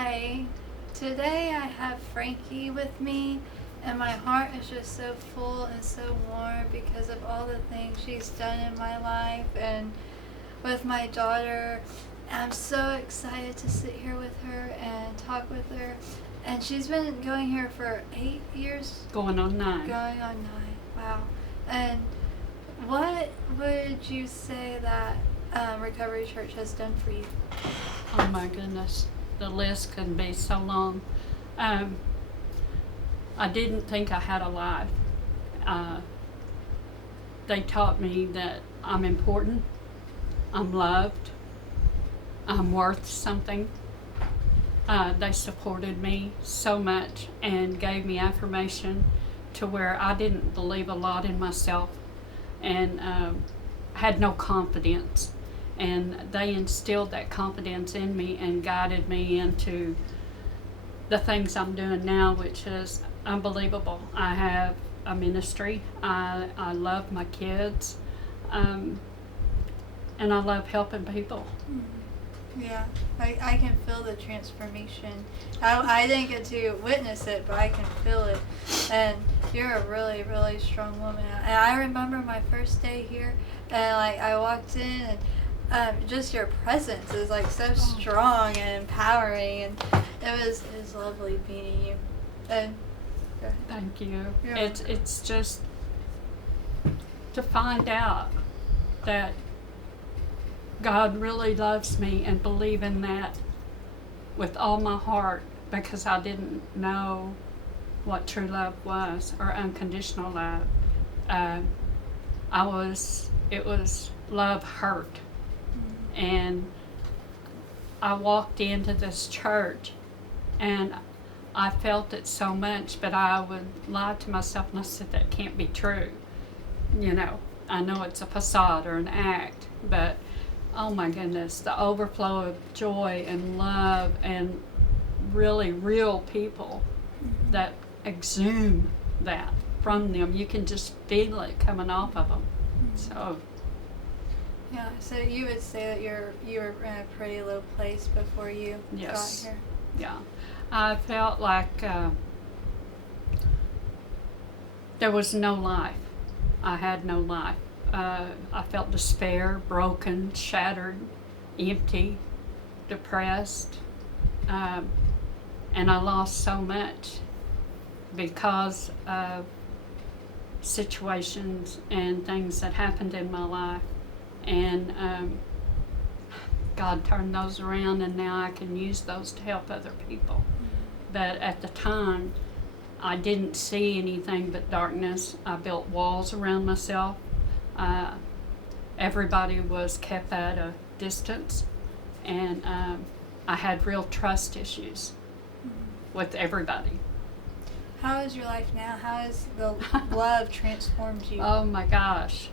Hi. Today I have Franky with me, and my heart is just so full and so warm because of all the things she's done in my life and with my daughter. I'm so excited to sit here with her and talk with her. And she's been going here for 8 years. Going on 9. Going on 9. Wow. And what would you say that Recovery Church has done for you? Oh my goodness, the list can be so long. I didn't think I had a life. They taught me that I'm important, I'm loved, I'm worth something. They supported me so much and gave me affirmation to where I didn't believe a lot in myself and had no confidence. And they instilled that confidence in me and guided me into the things I'm doing now, which is unbelievable. I have a ministry. I love my kids. And I love helping people. Yeah, I can feel the transformation. I didn't get to witness it, but I can feel it. And you're a really, really strong woman. And I remember my first day here, and I walked in, and just your presence is so strong and empowering, and it was lovely meeting you. And Thank you. Yeah. It's just to find out that God really loves me and believe in that with all my heart, because I didn't know what true love was or unconditional love. It was love hurt. And I walked into this church and I felt it so much, but I would lie to myself and I said, that can't be true. I know it's a facade or an act, but oh my goodness, the overflow of joy and love and really real people that exude that from them. You can just feel it coming off of them. So. Yeah, so you would say that you were in a pretty low place before you Yes. got here. Yeah. I felt like there was no life. I had no life. I felt despair, broken, shattered, empty, depressed, and I lost so much because of situations and things that happened in my life. And God turned those around, and now I can use those to help other people. But at the time, I didn't see anything but darkness. I built walls around myself. Everybody was kept at a distance, and I had real trust issues with everybody. How is your life now? How has the love transformed you? Oh my gosh.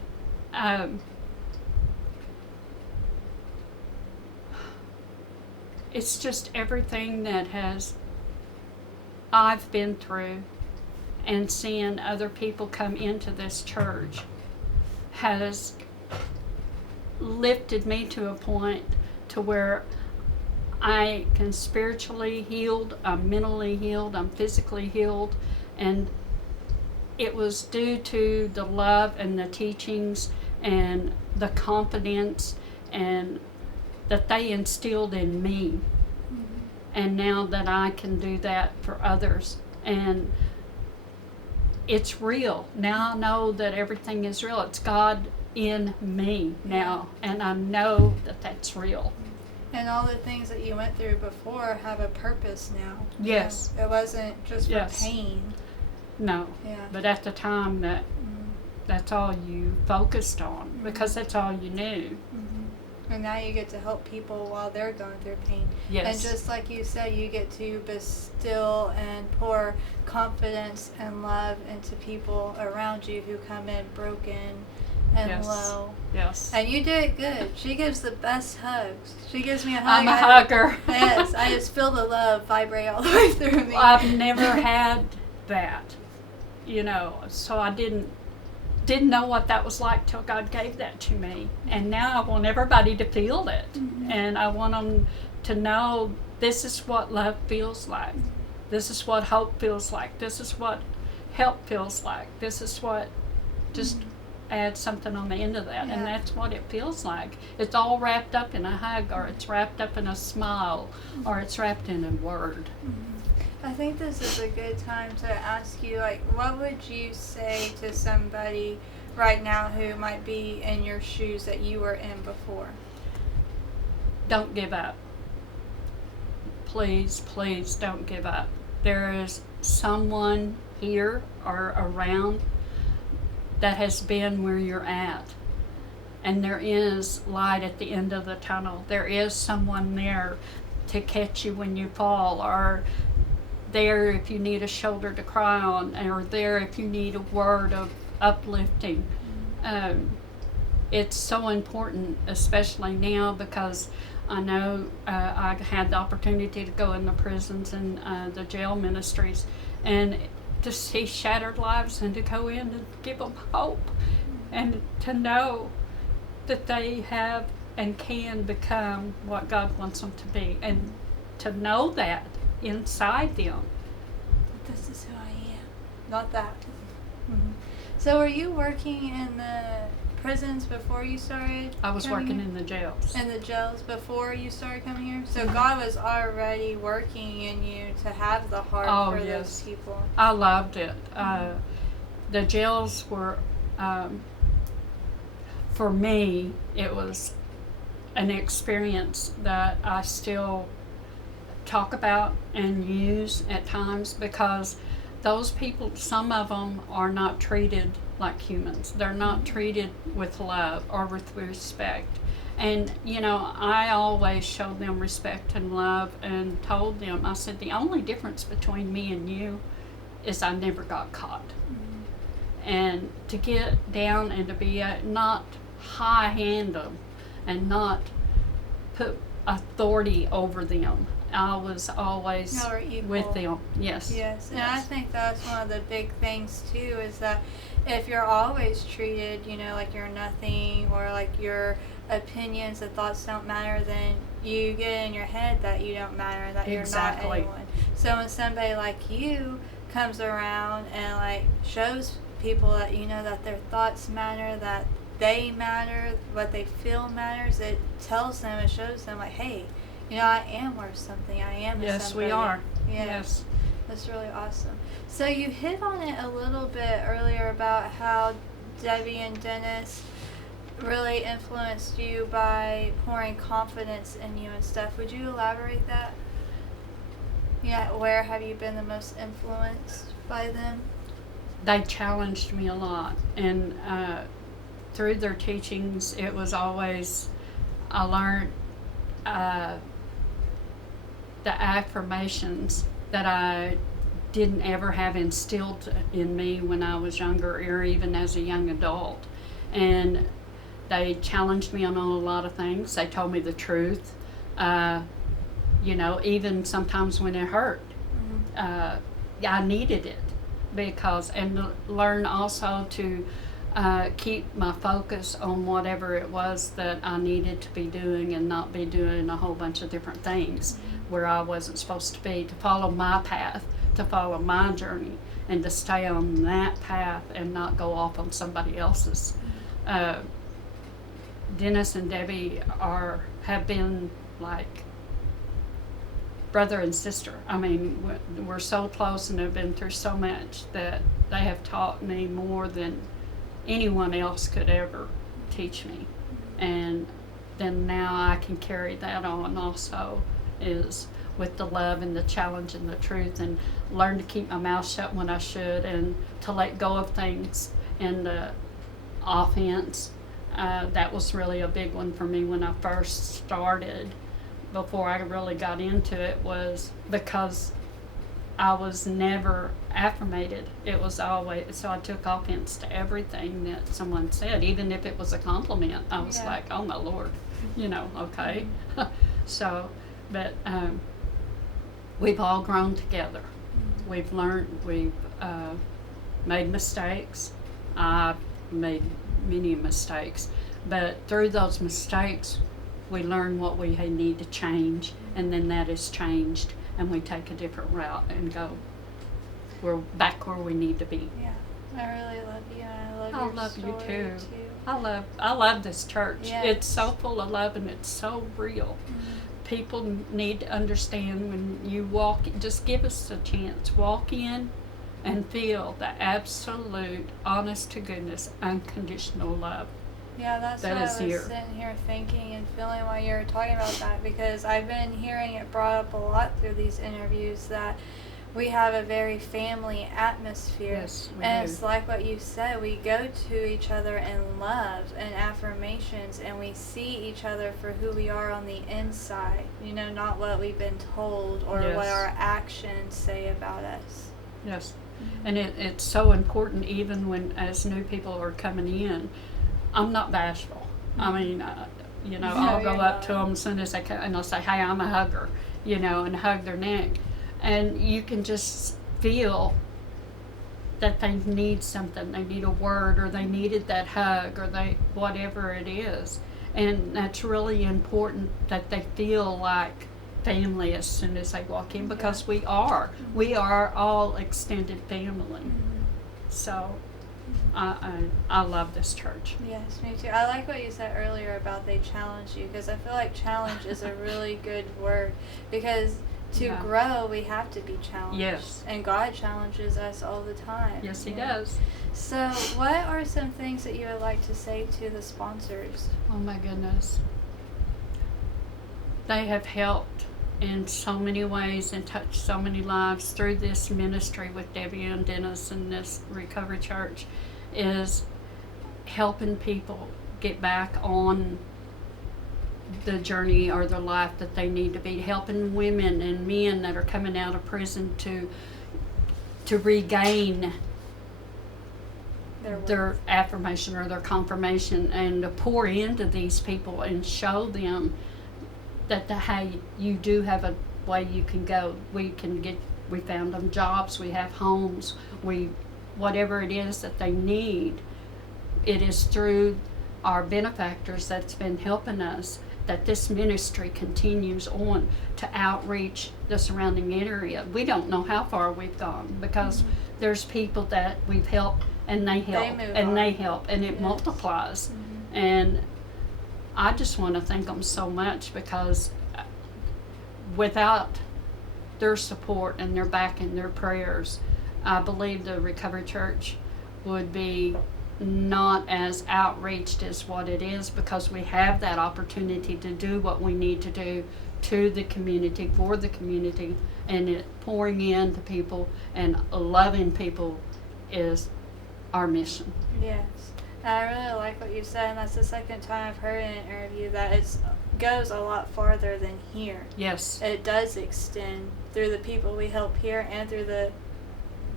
It's just everything that I've been through, and seeing other people come into this church has lifted me to a point to where I can spiritually healed, I'm mentally healed, I'm physically healed, and it was due to the love and the teachings and the confidence and that they instilled in me. And now that I can do that for others, and it's real. Now I know that everything is real. It's God in me now, and I know that that's real. And all the things that you went through before have a purpose now. Yes. It wasn't just for pain. No. Yeah. But at the time that's all you focused on, because that's all you knew. And now you get to help people while they're going through pain. Yes. And just like you said, you get to bestow and pour confidence and love into people around you who come in broken and low. Yes. And you do it good. She gives the best hugs. She gives me a hug. I'm a hugger. Yes, I just feel the love vibrate all the way through me. I've never had that, so I didn't know what that was like till God gave that to me. And now I want everybody to feel it. And I want them to know this is what love feels like. This is what hope feels like. This is what help feels like. This is what just add something on the end of that, and that's what it feels like. It's all wrapped up in a hug, or it's wrapped up in a smile, or it's wrapped in a word. I think this is a good time to ask you, like, what would you say to somebody right now who might be in your shoes that you were in before? Don't give up. Please, please don't give up. There is someone here or around that has been where you're at. And there is light at the end of the tunnel. There is someone there to catch you when you fall, or there if you need a shoulder to cry on, or there if you need a word of uplifting. It's so important, especially now, because I know I had the opportunity to go in the prisons and the jail ministries, and to see shattered lives and to go in and give them hope, and to know that they have and can become what God wants them to be, and to know that inside them. This is who I am, not that. So were you working in the prisons before you started? I was working in the jails. In the jails before you started coming here? So God was already working in you to have the heart for those people. I loved it. The jails were, for me, it was an experience that I still talk about and use at times, because those people, some of them are not treated like humans. They're not treated with love or with respect. And, you know, I always showed them respect and love and told them, I said, the only difference between me and you is I never got caught. And to get down and to be not high-hand them and not put authority over them. I was always with them. Yes. And I think that's one of the big things too, is that if you're always treated, you know, like you're nothing, or like your opinions and thoughts don't matter, then you get in your head that you don't matter and that you're not anyone. So when somebody like you comes around and like shows people that, you know, that their thoughts matter, that they matter, what they feel matters, it tells them, it shows them like, hey, you know, I am worth something. I am somebody. Yes, we are. Yeah. Yes. That's really awesome. So you hit on it a little bit earlier about how Debbie and Dennis really influenced you by pouring confidence in you and stuff. Would you elaborate that? Yeah, where have you been the most influenced by them? They challenged me a lot, and through their teachings, it was always, I learned the affirmations that I didn't ever have instilled in me when I was younger, or even as a young adult. And they challenged me on a lot of things. They told me the truth, you know, even sometimes when it hurt. I needed it, because, and learn also to keep my focus on whatever it was that I needed to be doing, and not be doing a whole bunch of different things where I wasn't supposed to be, to follow my path, to follow my journey, and to stay on that path and not go off on somebody else's. Dennis and Debbie have been like brother and sister. I mean, we're so close and have been through so much that they have taught me more than anyone else could ever teach me. And then now I can carry that on also, is with the love and the challenge and the truth, and learn to keep my mouth shut when I should, and to let go of things. And the offense, that was really a big one for me when I first started. Before I really got into it, was because I was never affirmated. It was always, so I took offense to everything that someone said, even if it was a compliment. I was like, oh my Lord, you know, okay. So, but we've all grown together. We've learned, we've made mistakes. I've made many mistakes, but through those mistakes, we learn what we need to change, and then that is changed, and we take a different route and go. We're back where we need to be. Yeah, I really love you, and I love I your love story you too. I love this church. Yes. It's so full of love and it's so real. People need to understand when you walk, just give us a chance. Walk in and feel the absolute, honest to goodness, unconditional love. Yeah, that's that what is I was here. sitting here thinking and feeling while you were talking about that, because I've been hearing it brought up a lot through these interviews that we have a very family atmosphere. Yes, we and do. it's like what you said, we go to each other in love and affirmations, and we see each other for who we are on the inside, not what we've been told or Yes. what our actions say about us. Yes. And it's so important, even when, as new people are coming in, I'm not bashful. I mean, No, I'll go you're up not. to them as soon as they come, and I'll say, hey, I'm a hugger, and hug their neck. And you can just feel that they need something. They need a word, or they needed that hug, or whatever it is. And that's really important, that they feel like family as soon as they walk in, because we are all extended family. So I love this church. Yes, me too. I like what you said earlier about they challenge you, because I feel like challenge is a really good word, because to Yeah. grow we have to be challenged. Yes. And God challenges us all the time. Yes, He you know? does. So what are some things that you would like to say to the sponsors? Oh my goodness. They have helped in so many ways and touched so many lives through this ministry with Debbie and Dennis and this recovery church, is helping people get back on the journey or the life that they need to be, helping women and men that are coming out of prison to regain their affirmation or their confirmation, and to pour into these people and show them that hey, you do have a way you can go. We found them jobs, we have homes, whatever it is that they need, it is through our benefactors that's been helping us that this ministry continues on to outreach the surrounding area. We don't know how far we've gone, because there's people that we've helped and they help they help, and it multiplies. And I just want to thank them so much, because without their support and their back and their prayers, I believe the Recovery Church would be not as outreached as what it is, because we have that opportunity to do what we need to do to the community, for the community, and it pouring into people and loving people is our mission. Yes. And I really like what you said, and that's the second time I've heard in an interview that it goes a lot farther than here. Yes. It does extend through the people we help here and through the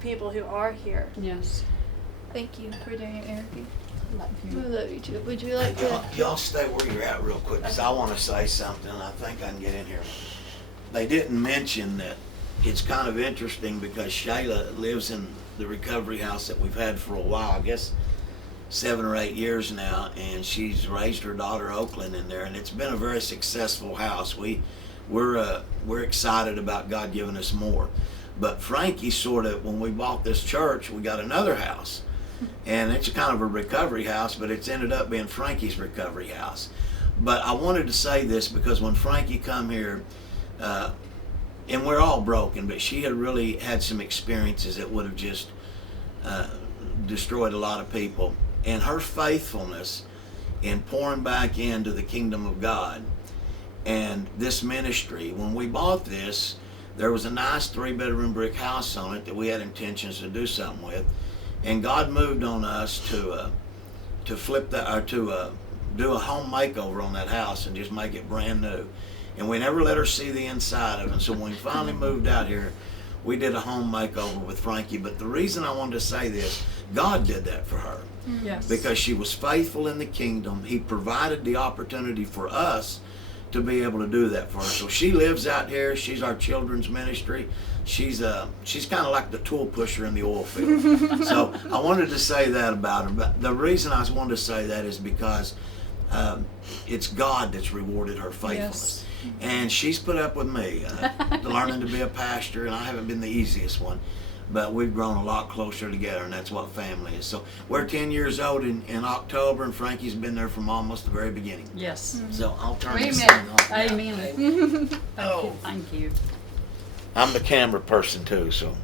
people who are here. Yes. Thank you for doing your interview. Love We you. love you too. Would you like to? Y'all stay where you're at real quick, because I want to say something. I think I can get in here. They didn't mention that it's kind of interesting, because Shayla lives in the recovery house that we've had for a while, I guess 7 or 8 years now, and she's raised her daughter Oakland in there, and it's been a very successful house. We're excited about God giving us more. But Franky when we bought this church, we got another house. And it's kind of a recovery house, but it's ended up being Franky's recovery house. But I wanted to say this, because when Franky come here, and we're all broken, but she had really had some experiences that would have just destroyed a lot of people. And her faithfulness in pouring back into the kingdom of God and this ministry, when we bought this, there was a nice 3-bedroom brick house on it that we had intentions to do something with. And God moved on us to flip that, or to do a home makeover on that house and just make it brand new. And we never let her see the inside of it. So when we finally moved out here, we did a home makeover with Franky. But the reason I wanted to say this, God did that for her. Yes. Because she was faithful in the kingdom. He provided the opportunity for us to be able to do that for her. So she lives out here. She's our children's ministry. She's kind of like the tool pusher in the oil field. So I wanted to say that about her. But the reason I wanted to say that is because it's God that's rewarded her faithfulness. Yes. And she's put up with me, learning to be a pastor, and I haven't been the easiest one. But we've grown a lot closer together, and that's what family is. So we're 10 years old in October, and Franky's been there from almost the very beginning. Yes. So I'll turn this Amen. thing off now. Amen. Oh. Thank you. I'm the camera person too, so.